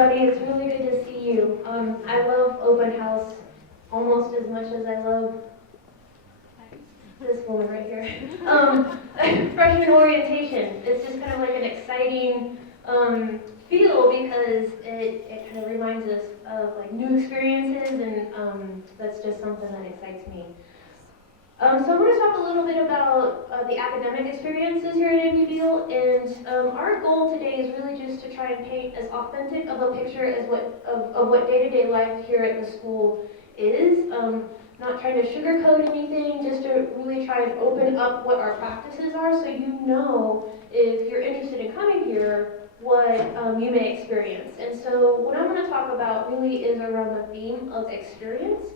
everybody. It's really good to see you. I love open house almost as much as I love this woman right here. Freshman orientation. It's just kind of like an exciting feel because it kind of reminds us of like new experiences, and that's just something that excites me. So I'm going to talk a little bit about the academic experiences here at Biehl, and our goal today is really just to try and paint as authentic of a picture as what day-to-day life here at the school is. Not trying to sugarcoat anything, just to really try and open up what our practices are so you know if you're interested in coming here what you may experience. And so what I'm going to talk about really is around the theme of experience.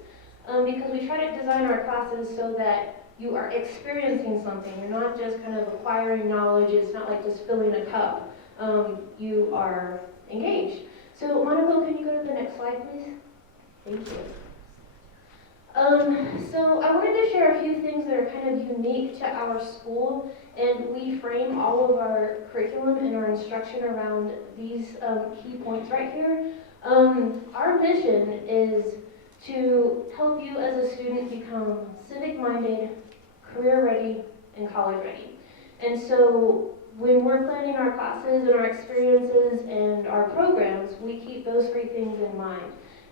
Because we try to design our classes so that you are experiencing something. You're not just kind of acquiring knowledge. It's not like just filling a cup. You are engaged. So Monica, can you go to the next slide, please? Thank you. So I wanted to share a few things that are kind of unique to our school, and we frame all of our curriculum and our instruction around these key points right here. Our mission is to help you as a student become civic-minded, career-ready, and college-ready. And so when we're planning our classes and our experiences and our programs, we keep those three things in mind.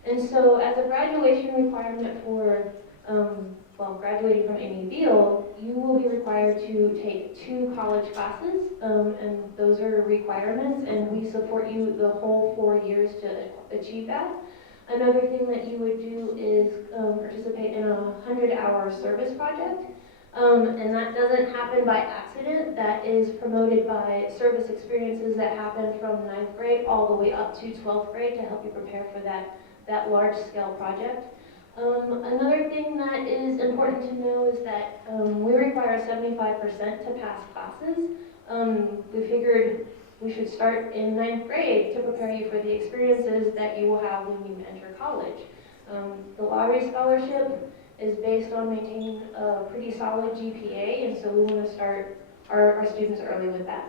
And so as a graduation requirement for, graduating from Biehl, you will be required to take 2 college classes, and those are requirements, and we support you the whole 4 years to achieve that. Another thing that you would do is participate in a 100-hour service project, and that doesn't happen by accident. That is promoted by service experiences that happen from 9th grade all the way up to 12th grade to help you prepare for that large-scale project. Another thing that is important to know is that we require 75% to pass classes. We figured we should start in 9th grade to prepare you for the experiences that you will have when you enter college. The lottery scholarship is based on maintaining a pretty solid GPA, and so we want to start our students early with that.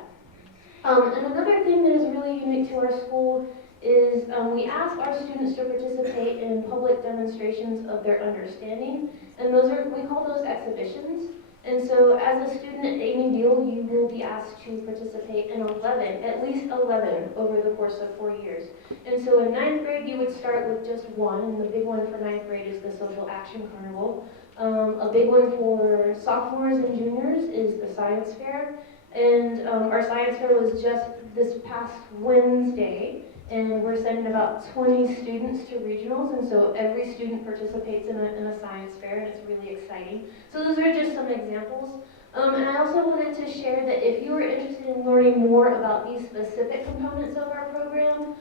And another thing that is really unique to our school is we ask our students to participate in public demonstrations of their understanding, and we call those exhibitions. And so as a student at Biehl, you will be asked to participate in at least 11 over the course of 4 years. And so in 9th grade, you would start with just one, and the big one for 9th grade is the Social Action Carnival. A big one for sophomores and juniors is the Science Fair. And our Science Fair was just this past Wednesday, and we're sending about 20 students to regionals, and so every student participates in a science fair, and it's really exciting. So those are just some examples. And I also wanted to share that if you are interested in learning more about these specific components of our program,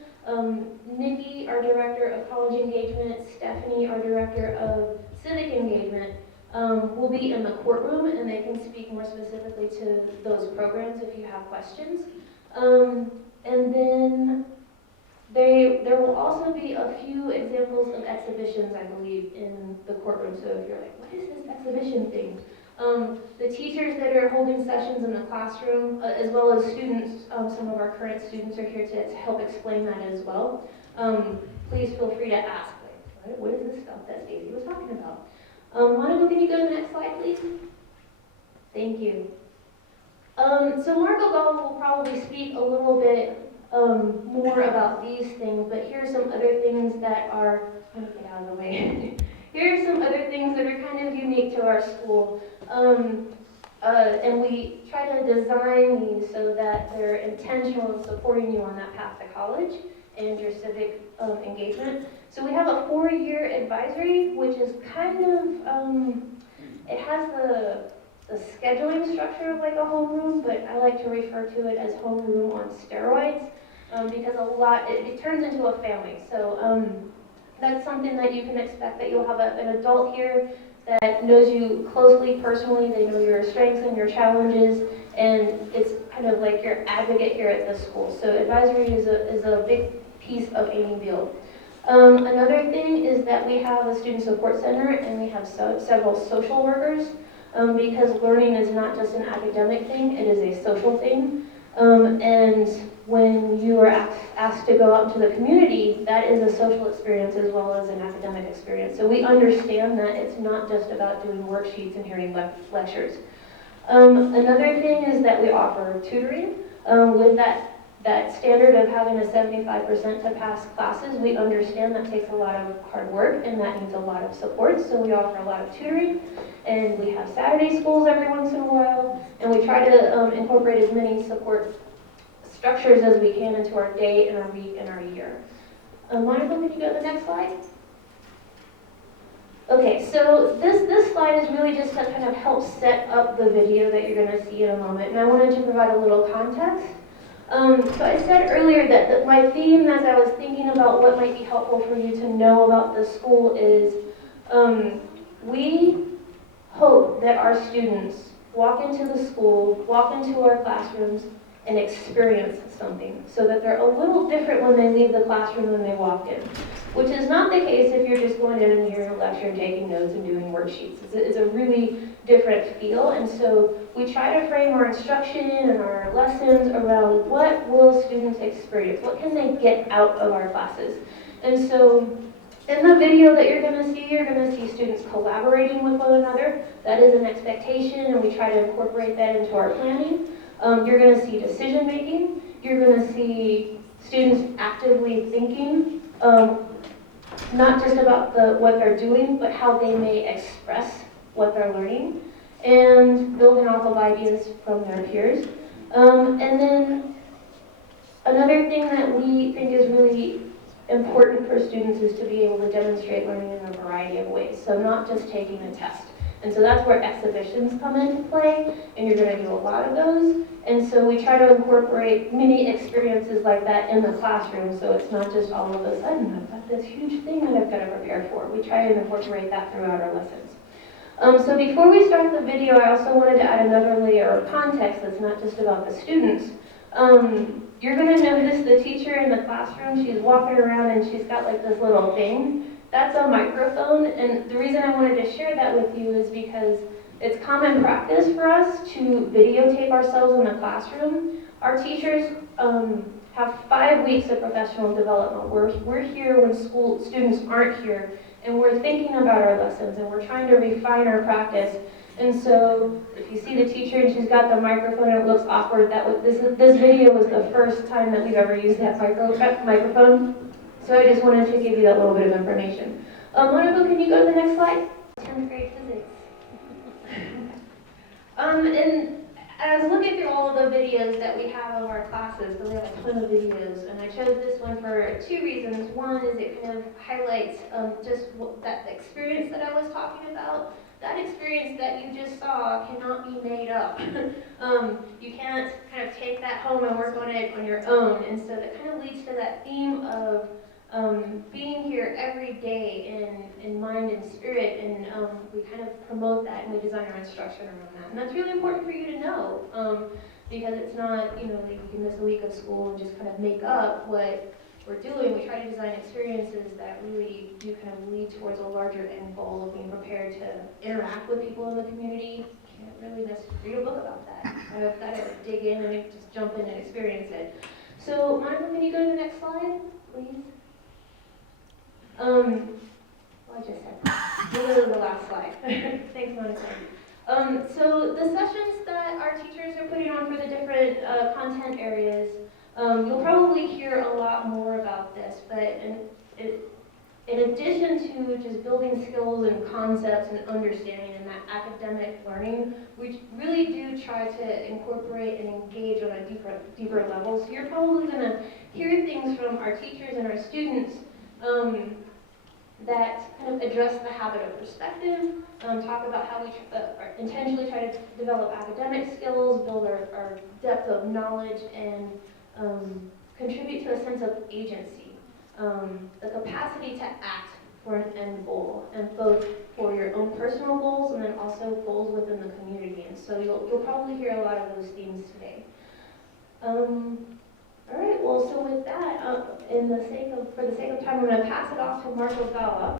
Nikki, our Director of College Engagement, Stephanie, our Director of Civic Engagement, will be in the courtroom, and they can speak more specifically to those programs if you have questions. And then there will also be a few examples of exhibitions, I believe, in the courtroom. So if you're like, what is this exhibition thing? The teachers that are holding sessions in the classroom, as well as students, some of our current students are here to help explain that as well. Please feel free to ask, like, what is this stuff that Stacey was talking about? Monica, can you go to the next slide, please? Thank you. So Marco Gall will probably speak a little bit more about these things, but here are some other things that are, I'm going to get out of the way. Here are some other things that are kind of unique to our school. And we try to design these so that they're intentional in supporting you on that path to college and your civic engagement. So we have a 4-year advisory, which is kind of, it has the scheduling structure of like a homeroom, but I like to refer to it as homeroom on steroids. Because it turns into a family. So that's something that you can expect, that you'll have an adult here that knows you closely, personally. They know your strengths and your challenges, and it's kind of like your advocate here at the school. So advisory is a big piece of Biehl. Another thing is that we have a student support center, and we have several social workers, because learning is not just an academic thing, it is a social thing. And when you are asked to go out into the community, that is a social experience as well as an academic experience. So we understand that it's not just about doing worksheets and hearing lectures. Another thing is that we offer tutoring. With that standard of having a 75% to pass classes, we understand that takes a lot of hard work and that needs a lot of support, so we offer a lot of tutoring, and we have Saturday schools every once in a while, and we try to incorporate as many support structures as we can into our day and our week and our year. Monica, can you go to the next slide? Okay, so this slide is really just to kind of help set up the video that you're going to see in a moment, and I wanted to provide a little context. So I said earlier that my theme, as I was thinking about what might be helpful for you to know about the school, is we hope that our students walk into the school, walk into our classrooms, and experience something, so that they're a little different when they leave the classroom than they walked in, which is not the case if you're just going in and hearing a lecture and taking notes and doing worksheets. It's a really different feel, and so we try to frame our instruction and our lessons around what will students experience, what can they get out of our classes. And so in the video that you're going to see students collaborating with one another. That is an expectation, and we try to incorporate that into our planning. You're going to see decision making. You're going to see students actively thinking, not just about what they're doing, but how they may express what they're learning, and building off of ideas from their peers. And then another thing that we think is really important for students is to be able to demonstrate learning in a variety of ways, so not just taking a test. And so that's where exhibitions come into play, and you're going to do a lot of those. And so we try to incorporate many experiences like that in the classroom, so it's not just all of a sudden, I've got this huge thing that I've got to prepare for. We try to incorporate that throughout our lessons. So before we start the video, I also wanted to add another layer of context that's not just about the students. You're going to notice the teacher in the classroom, she's walking around and she's got like this little thing. That's a microphone, and the reason I wanted to share that with you is because it's common practice for us to videotape ourselves in the classroom. Our teachers have 5 weeks of professional development. We're here when school students aren't here, and we're thinking about our lessons, and we're trying to refine our practice. And so, if you see the teacher and she's got the microphone, it looks awkward. This video was the first time that we've ever used that microphone. So I just wanted to give you that little bit of information. Monica, can you go to the next slide? 10th grade physics. And I was looking through all of the videos that we have of our classes, because we have a ton of videos, and I chose this one for 2 reasons. One is it kind of highlights just that experience that I was talking about. That experience that you just saw cannot be made up. You can't kind of take that home and work on it on your own, and so that kind of leads to that theme of being here every day in mind and spirit, and we kind of promote that and we design our instruction around that. And that's really important for you to know, because it's not, like you can miss a week of school and just kind of make up what we're doing. We try to design experiences that really do kind of lead towards a larger end goal of being prepared to interact with people in the community. Can't really just read a book about that. Kind of got to dig in and just jump in and experience it. So, Monica, can you go to the next slide, please? Well, I just said that. We'll go to the last slide. Thanks, Monica. So the sessions that our teachers are putting on for the different content areas, you'll probably hear a lot more about this, but in addition to just building skills and concepts and understanding and that academic learning, we really do try to incorporate and engage on a deeper level. So you're probably going to hear things from our teachers and our students that kind of address the habit of perspective, talk about how we intentionally try to develop academic skills, build our depth of knowledge, and contribute to a sense of agency, the capacity to act for an end goal, and both for your own personal goals and then also goals within the community. And so you'll probably hear a lot of those themes today. All right, well, so with that, for the sake of time, I'm going to pass it off to Marco Gala.